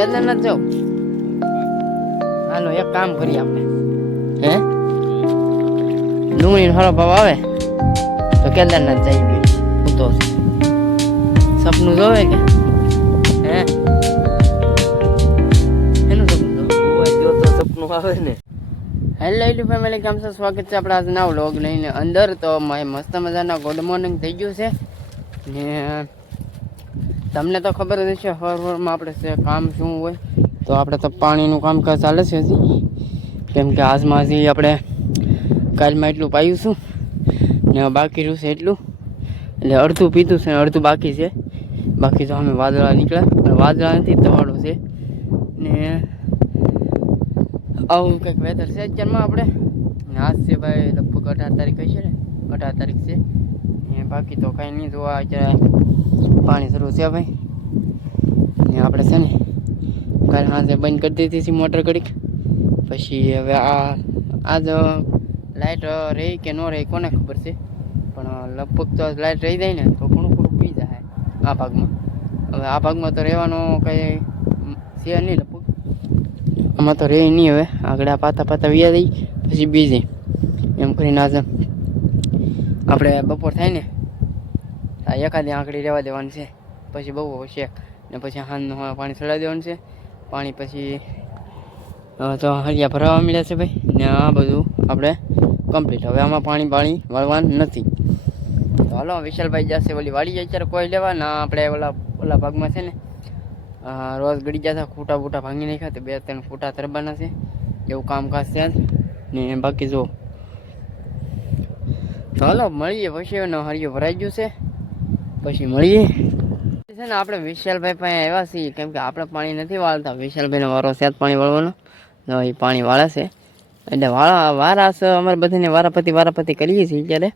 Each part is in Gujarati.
કેદારનાથ જાવ. હાલો એક કામ કરીએ આપણે. હે ડુંગળીનો સારો ભાવ આવે તો કેદારનાથ જઈ ગઈ. હું તો સપનું જોવે કે હે એનું સપનું જો તો સપનું આવે ને. હેલો યુટ્યુબ ફેમિલી, કેમ છો? સ્વાગત છે આપણા આજના વ્લોગ લઈને અંદર. તો મસ્ત મજાના ગુડ મોર્નિંગ થઈ ગયું છે ને. તમને તો ખબર જ છે હવારમાં આપણે કામ શું હોય. તો આપણે તો પાણીનું કામકાજ ચાલે છે હજી, કેમ કે આજમાં હજી આપણે કાલમાં એટલું પાયું છું ને બાકી રહ્યું છે એટલું, એટલે અડધું પીધું છે અડધું બાકી છે. બાકી તો અમે વાદળા નીકળ્યા, વાદળા નથી તવાડું છે ને આવું કંઈક વેધર છે અત્યારમાં આપણે. આજ છે ભાઈ લગભગ 18 તારીખ હશે ને, 18 તારીખ છે ને. બાકી તો કાંઈ નહીં, જોવા અત્યારે પાણી શરૂ છે ભાઈ ને. આપણે છે ને કાલે સાંજે બંધ કરી દીધી હતી મોટર ઘડીક, પછી હવે આજ લાઇટ રહી કે ન રહી કોને ખબર છે, પણ લગભગ તો લાઇટ રહી જાય ને તો ઘણું ખરું પી જાય આ ભાગમાં. હવે આ ભાગમાં તો રહેવાનું કંઈ છે નહીં લગભગ, આમાં તો રહે નહીં. હવે આગળ આ પાતા વ્યા દઈ પછી બીજે એમ કરીને આજે આપણે બપોર થાય ને એકાદી આંકડી રહેવા દેવાની છે, પછી બહુ શેક ને પછી હાથનું પાણી ચડાવી દેવાનું છે. પાણી પછી તો હરિયા ભરાવા મળ્યા છે ભાઈ ને. આ બધું આપણે કમ્પ્લીટ. હવે આમાં પાણી વાળવાનું નથી. તો હાલો વિશાલભાઈ જશે ઓલી વાળી જાય અત્યારે કોઈ લેવા ના. આપણે ઓલા ભાગમાં છે ને રોજ ગળી જતા ખૂટા બૂટા ભાંગી નાખ્યા, તો 2-3 ફૂટા તરબાના છે એવું કામકાજ છે ને. બાકી જો તો હાલો મળીએ પછી. હરિયો ભરાઈ ગયું છે પછી મળીએ છે ને. આપણે વિશાલભાઈ પાસે આવ્યા છીએ કેમ કે આપણે પાણી નથી વાળતા. વિશાલભાઈનો વારો છે પાણી વાળવાનો, એ પાણી વાળે છે એટલે વારા અમારે બધાને વારાપતિ કરીએ છીએ ત્યારે.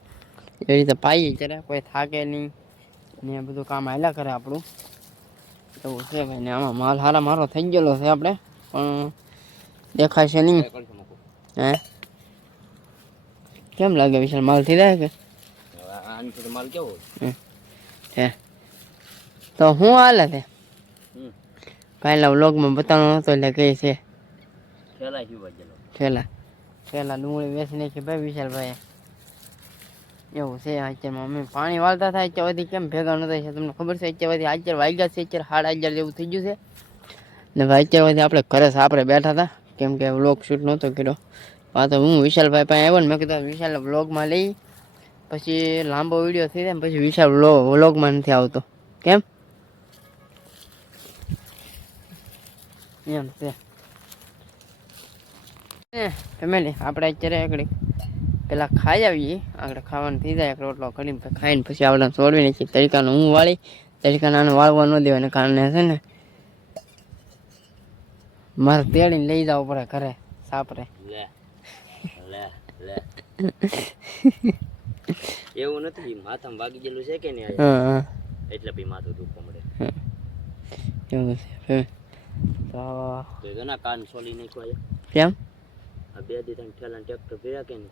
એવી રીતે પાઈએ ત્યારે કોઈ થાકે નહીં ને બધું કામ હાલ્યા કરે આપણું. એવું છે ભાઈ ને. આમાં માલ હારા મારો થઈ ગયેલો છે આપણે, પણ દેખાશે નહીં. હે કેમ લાગે વિશાલ, માલ થઈ જાય કે માલ કેવો હે? તો હું હાલે છે કાલે વ્લોગમાં બતાવવાનો હતો એટલે કહે છે છેલ્લા ડુંગળી વેચી નાખી ભાઈ વિશાલભાઈ. એવું છે અત્યારમાં અમે પાણી વાળતા થાય અત્યાર સુધી કેમ ભેગા ન થાય છે તમને ખબર છે? અત્યાર વાગ્યા છે અત્યારે 11:30 જેવું થઈ ગયું છે ને ભાઈ. અત્યાર સુધી આપણે ઘરે આપણે બેઠા હતા કેમ કે વ્લોગ શૂટ નહોતો કર્યો. આ તો હું વિશાલભાઈ પાસે આવ્યો ને મેં કીધું વિશાલ વ્લોગમાં લઈ, પછી લાંબો વિડીયો થઈ જાય ને પછી વિશાલ વ્લોગમાં નથી આવતો. કેમ એમ છે ફેમિલી. આપણે અત્યારે આગળ પેલા ખાઈ આવીએ, આગળ ખાવાનું થઈ જાય રોટલો કરીને ખાઈને પછી આપણે છોડવી નાખીએ. તરીકાનું હું વાળી, તરીકાના વાળવા ન દેવાને કારણે છે ને મારે તેડીને લઈ જવું પડે ઘરે સાપરે. એવું નથી, માથામાં વાગી ગયેલું છે કે નહીં એટલે પછી માથું દુખવા મળે. એવું છે તો એના કાન સોલી નાખ્યો. કેમ? આ 2 દી ઠેલા ટ્રેક્ટર ફેર્યા કે નહીં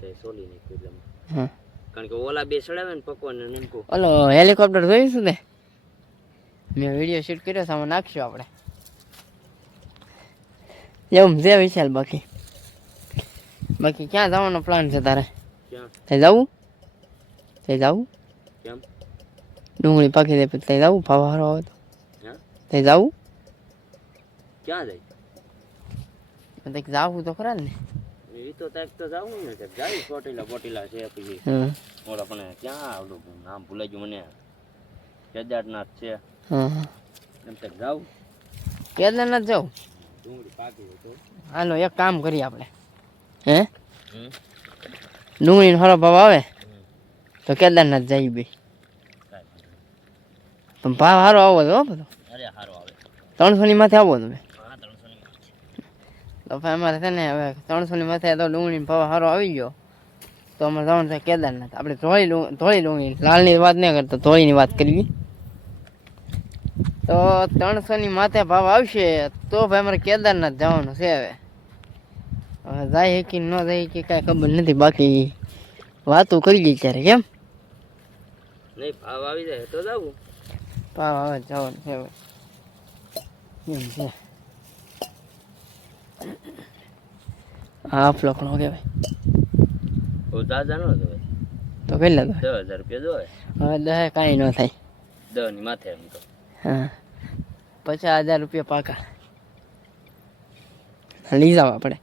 તે સોલી નાખ્યું એટલે. કારણ કે ઓલા 2 ચડાવે ને પકવાન ને નમકો. ઓલો હેલિકોપ્ટર જોઈશું ને, મેં વિડીયો શૂટ કર્યો છે, આમાં નાખશું આપણે. એવું છે વિશાલ. બાકી ક્યાં જવાનો પ્લાન છે તારે? તે જવું કેમ? ડુંગળી પાકી દે પછી ત્યાં જવું, ભાવ સારો આવે તો તે જવું. ક્યાં જાય? જાવું તો ખરા ને. એ તો તાક તો જાવું ને, જાય ચોટીલા છે પછી ઓલા પણ ક્યાં આવડું નામ ભૂલાઈ ગયું મને. કેદારનાથ છે એમ તક જાવું. કેદારનાથ જાવું. ડુંગળી પાકી તો હાલો એક કામ કરીએ આપણે. હે ડુંગળીનો સારો ભાવ આવે તો કેદારનાથ જઈ બે. પણ ભાવ સારો આવો તો બધો. અરે સારો આવે 300 ની માથે આવો તમે. હા 300 ની માથે. તો ભાઈ અમારે છે ને હવે 300 ની માથે તો ડુંગળીનો ભાવ સારો આવી ગયો તો અમારે જવાનું છે કેદારનાથ. આપણે ધોળી ડુંગળી, લાલની વાત નહીં કરતા, ધોળીની વાત કરવી. તો 300 ની માથે ભાવ આવશે તો ભાઈ અમારે કેદારનાથ જવાનું છે. હવે જાય કે ન જાય કે કાંઈ ખબર નથી, બાકી વાતો કરી ગઈ ત્યારે. કેમ નહીં ભાવ આવી જાય તો જાવું. ભાવ આવે જવાનું છે એમ છે આ ફ્લોકણો કહેવાય ઓ દાદા નો જોવે તો કેટલા તો 10,000 રૂપિયા જોવે હવે 10 કાંઈ ન થાય 10 ની માથે એમ તો હા 50,000 રૂપિયા પાકા લઈ જાવ આપણે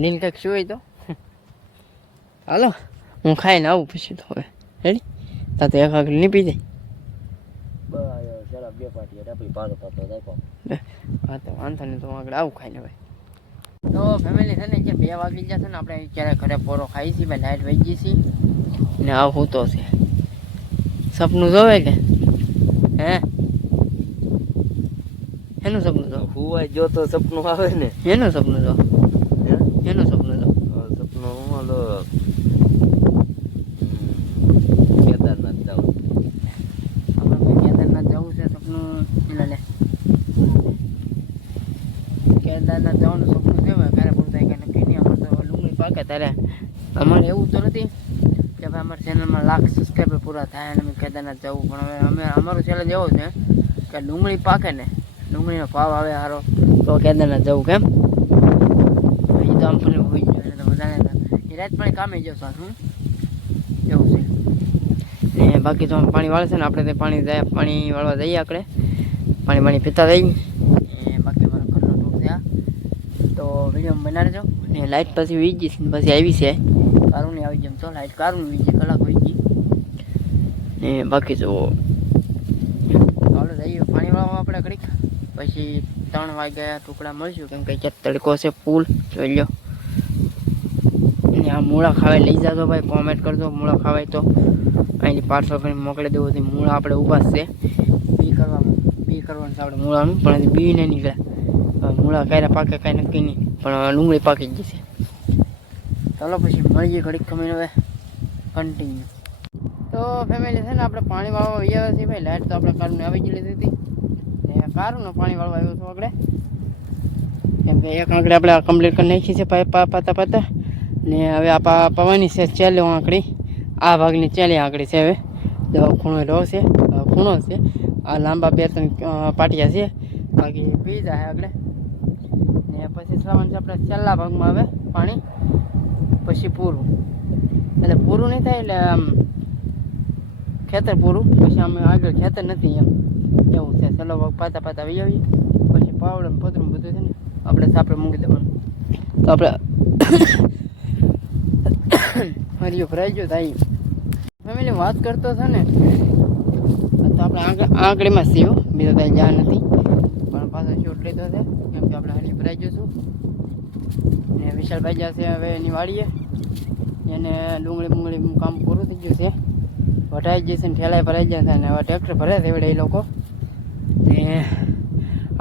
નીલ કંઈક શું હોય તો હાલો હું ખાઈને આવું પછી તો હવે રેડી તા તો એક આગળ નહીં પી જાય બસ ચાલો 2 પાટી આપણી પાડો પાડો જાય હા તો વાંધો નહીં તો હું આગળ આવું ખાઈને ભાઈ તો ફેમિલી છે ને કે 2 વાગી જશે ને આપણે અત્યારે ઘરે પોરો ખાઈ છીએ ભાઈ લાઈટ વહી ગઈ છે ને આવ હું તો છે સપનું જોવે કે હે એનું સપનું જો હુવાય જો તો સપનું આવે ને એનું સપનું જો એનું સપનું જો સપનું હું હાલો કેદારનાથ જાઉં આપણે ભાઈ કેદારનાથ જવું છે સપનું લે કેદારનાથ જવાનું સપનું છે ભાઈ ક્યારે પૂરું થાય કે નક્કી નહીં અમારે તો ડુંગળી પાકે ત્યારે અમારે એવું તો નથી કે ભાઈ અમારા ચેનલમાં 1,00,000 સબસ્ક્રાઈબર પૂરા થાય અને અમે કેદારનાથ જવું પણ હવે અમે અમારું ચેલેન્જ એવો છે કે ડુંગળી પાકે ને ડુંગળીનો ભાવ આવે સારો તો કેદારનાથ જવું કેમ એ તો આમ ફરી હોઈ ગયો એટલે તો બધાને એ રાત પણ કામે જશો હું એવું છે ને બાકી તો પાણી વાળશે ને આપણે તે પાણી વાળવા જઈએ આપણે પાણી પીતા જઈએ ને બાકી મારો ઘરનો ટૂર થયા તો વિડીયો બનાવજો ને લાઇટ પછી વી ગઈ પછી આવી છે કારું નહીં આવી જેમ તો લાઇટ કારું વી ગઈ કલાક હોઈ ગઈ ને બાકી તો આપણે જઈએ પાણી વાળવા આપણે ઘડીક પછી 3 વાગ્યા ટુકડા મળશું કેમ કે તડકો છે ફૂલ જોઈ લો ને આ મૂળા ખાવાય લઈ જાજો ભાઈ કોમેન્ટ કરજો મૂળા ખાવાય તો અહીંથી પાર્સલ કરીને મોકલી દેવું હતી મૂળા આપણે ઊભા છે બી કરવાનું છે આપણે મૂળાનું પણ હજી બી નહીં નીકળ્યા મૂળા ક્યારે પાકે કાંઈ નક્કી નહીં પણ ડુંગળી પાકી જ છે ચાલો પછી મળીએ ઘડીક ખમીને હવે કન્ટિન્યુ તો ફેમિલી છે ને આપણે પાણી વાળવા આવ્યા છીએ ભાઈ લાઈટ તો આપણે કારુને આવી જ લીધી હતી ને કારુંનું પાણી વાળવા આવ્યો છું આપણે કેમ કે એક આંકડી આપણે કમ્પ્લીટ કરી નાખી છે પાતા ને હવે આ પવાની છે ચેલી આંકડી આ ભાગની ચેલી આંકડી છે હવે ખૂણો લો છે ખૂણો છે આ લાંબા 2-3 પાટિયા છે બાકી પી જાય આગળ ને પછી શ્રાવણ છે આપણે છેલ્લા ભાગમાં આવે પાણી પછી પૂરું એટલે પૂરું નહીં થાય એટલે આમ ખેતર પૂરું પછી અમે આગળ ખેતર નથી એમ એવું છે ચલો પાતા આવી આવી પછી પાવડે પતરું બધું છે ને આપણે સાપડે મૂકી દેવાનું તો આપણે હરિયો ભરાઈ ગયો થાય ફેમિલી વાત કરતો છે ને તો આપણે આંકડીમાં સીવું બીજો કાંઈ જ્યાં નથી પણ પાછો શૂટ લીધો છે કેમ કે આપણે હરિયો ભરાઈ જઈશું ને વિશાલભાઈ જશે હવે એની વાડીએ એને ડુંગળી કામ પૂરું થઈ ગયું છે વટાઈ જશે ને ઠેલાઈ ભરાઈ જશે ને હવે ટ્રેક્ટર ભરે છે એવડે એ લોકો ને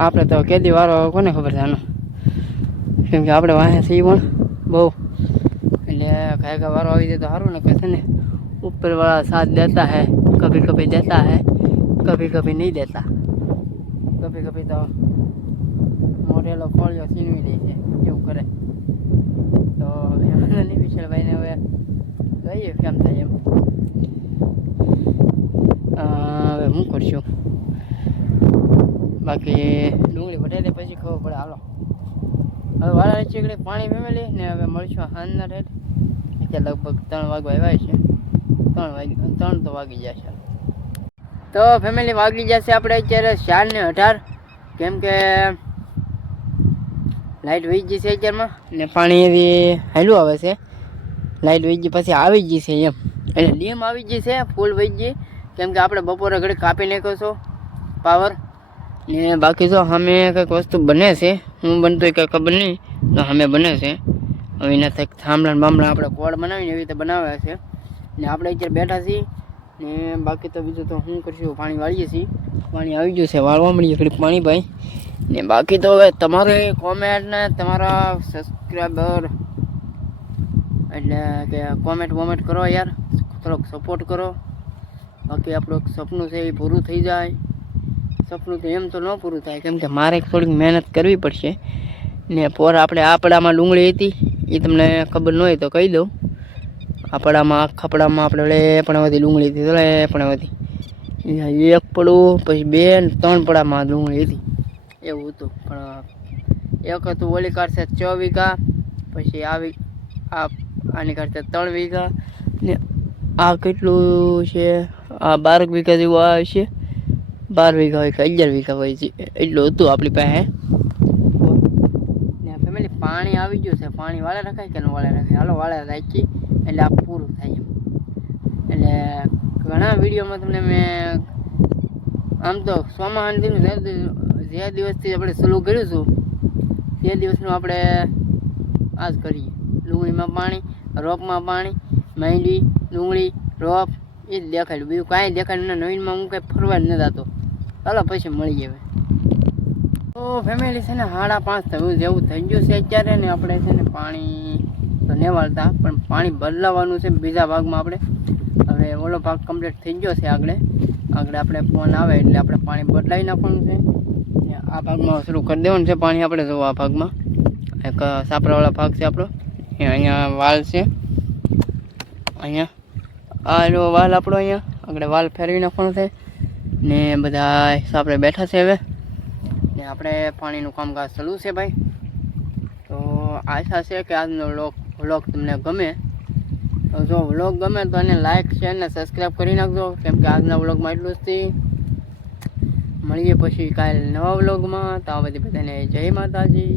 આપણે તો કેદી વારો કોને ખબર છે આનો કેમ કે આપણે વાહે છીએ પણ બહુ એટલે ખાયકા વારો આવી જાય તો સારું ને કહે છે ને ऊपर वाला साथ देता है कभी कभी देता है कभी कभी नहीं देता कभी कभी तो मोटेलो ફોળિયો છીનવી લે છે એવું કરે તો નહીં વિશાલભાઈને હવે જોઈએ કેમ થાય એમ હવે હું કરશું બાકી ડુંગળી વટાઈ પછી ખબર પડે હાલો હવે વાળા ચીકડે પાણી ફેમિલી ને હવે મળશું હાંજના રેટ અત્યારે લગભગ 3 વાગવા આવ્યા છે 3 તો વાગી જશે તો ફેમિલી વાગી જશે આપણે અત્યારે 4:18 કેમ કે લાઇટ વહી ગઈ છે અત્યારમાં ને પાણી એવી હાલું આવે છે લાઇટ વહી ગઈ પછી આવી ગઈ છે એમ એટલે ડીમ આવી ગઈ છે ફૂલ વહી ગઈ કેમ કે આપણે બપોરે ઘડી કાપી નાખ્યો છો પાવર ને બાકી તો અમે કંઈક વસ્તુ બને છે હું બનતો કંઈ ખબર નહીં તો અમે બને છે હવે એના કંઈક થાંભલા બામલા આપણે કોડ બનાવીને એવી રીતે બનાવ્યા છે ને આપણે અત્યારે બેઠા છીએ ને બાકી તો બીજું તો શું કરશું પાણી વાળીએ છીએ પાણી આવી ગયું છે વાળવા મળીએ ઘડી પાણી ભાઈ ને બાકી તો હવે તમારે કોમેન્ટ ને તમારા સબસ્ક્રાઈબર એટલે કે કોમેન્ટ કરો યાર થોડોક સપોર્ટ કરો બાકી આપણું સપનું છે એ પૂરું થઈ જાય સપનું તો એમ તો ન પૂરું થાય કેમ કે મારે થોડીક મહેનત કરવી પડશે ને પોર આપણે આપણામાં ડુંગળી હતી એ તમને ખબર ન હોય તો કહી દઉં આપણામાં ખપડામાં આપણે પણ વધી ડુંગળી હતી પણ વધી 1 પડું પછી 2 ને 3 પડામાં ડુંગળી હતી એવું હતું. પણ એક હતું ઓલી કાઢશે 6 વીઘા, પછી આની કાઢશે 3 વીઘા, ને આ કેટલું છે, આ 12 વીઘા જેવું આવે છે. 12 વીઘા હોય કે 11 વીઘા હોય છે, એટલું હતું આપણી પાસે. ને ફેમિલી પાણી આવી ગયું છે. પાણી વાળે રખાય કે ન વાળે રખાય? હાલો વાળે રાખી એટલે આ પૂરું થાય એમ. એટલે ઘણા વિડીયોમાં તમને મેં આમ તો ચોમાસાનું જે દિવસથી આપણે શરૂ કર્યું છું તે દિવસનું આપણે આ જ કરીએ. ડુંગળીમાં પાણી, રોપમાં પાણી, મહેંદી, ડુંગળી, રોપ એ જ દેખાડ્યું, બીજું કાંઈ દેખાડ્યું ને. નવીનમાં હું કંઈ ફરવા જ નથી જતો. ચાલો પછી મળીએ હવે. તો ફેમિલી છે ને 5:30 થયું જેવું થઈ ગયું છે અત્યારે, ને આપણે છે ને પાણી તો નહીં વાળતા, પણ પાણી બદલાવાનું છે બીજા ભાગમાં. આપણે હવે ઓલો ભાગ કમ્પ્લીટ થઈ ગયો છે. આગળ આપણે ફોન આવે એટલે આપણે પાણી બદલાવી નાખવાનું છે. આ ભાગમાં શરૂ કરી દેવાનું છે પાણી આપણે. જો આ ભાગમાં એક સાપરાવાળા ભાગ છે આપણો, અહીંયા વાલ છે. અહીંયા આ એનો વાલ આપણો, અહીંયા આગળ વાલ ફેરવી નાખવાનો છે. ને બધા સાપરે બેઠા છે હવે, ને આપણે પાણીનું કામકાજ ચાલુ છે ભાઈ. તો આશા છે કે આજનો વ્લોગ તમને ગમે. તો જો વ્લોગ ગમે તો એને લાઇક, શેર ને સબસ્ક્રાઈબ કરી નાખજો, કેમ કે આજના વ્લોગમાં એટલું જ છે. મળીએ પછી કાલે નવા વ્લોગમાં. તો આ બધાને જય માતાજી.